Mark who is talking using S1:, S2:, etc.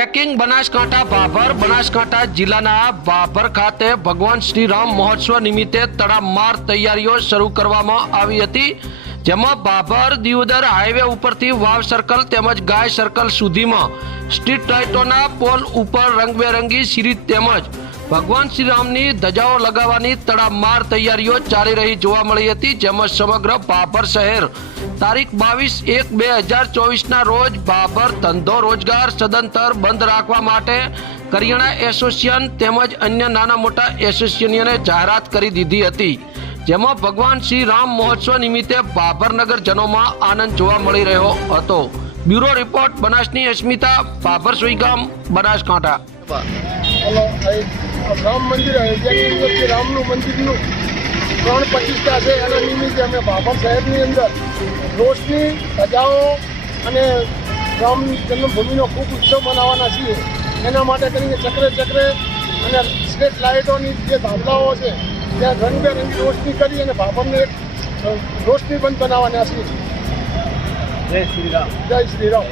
S1: Tracking Banaskantha Bhabhar Banaskantha જિલ્લાના ભાભર ખાતે ભગવાન શ્રી રામ મહોત્સવ નિમિત્તે તડામાર તૈયારીઓ શરૂ કરવામાં આવી હતી, જેમાં ભાભર દિયોદર હાઈવે ઉપરથી વાવ સર્કલ તેમજ ગાય સર્કલ સુધીમાં સ્ટ્રીટ લાઇટોના પોલ ઉપર રંગબેરંગી સિરીજ તેમજ ભગવાન શ્રી રામની ધજાઓ લગાવવાની તડામાર તૈયારીઓ ચાલી રહી જોવા મળી હતી, જેમાં સમગ્ર ભાભર શહેર. તારીખ બાવીસ એક બે હજાર ચોવીસના રોજ ભાભર ધંધો રોજગાર સદંતર બંધ રાખવા માટે કરિયાણા એસોસિએશન તેમજ અન્ય નાના મોટા એસોસિએશનોને જાહેરાત કરી દીધી હતી, જેમાં ભગવાન શ્રી રામ મહોત્સવ નિમિત્તે ભાભરનગર નગરજનોમાં આનંદ જોવા મળી રહ્યો હતો. બ્યુરો રિપોર્ટ, બનાસની અસ્મિતા, ભાભર સુઈગામ, બનાસકાંઠા.
S2: હલો આ રામ મંદિર અયોધ્યાની રામનું મંદિરનું ત્રણ પ્રતિષ્ઠા છે એના નિમિત્તે અમે ભાભર સાહેબની અંદર રોશની સજાઓ અને રામ જન્મભૂમિનો ખૂબ ઉત્સવ મનાવવાના છીએ. એના માટે કરીને ચક્રે ચક્રે અને સ્ટ્રીટ લાઇટોની જે ધાબલાઓ છે ત્યાં રંગબેરંગી રોશની કરી અને બાબાને રોશની બંધ બનાવવાના છીએ.
S3: જય શ્રી રામ.
S2: જય શ્રી રામ.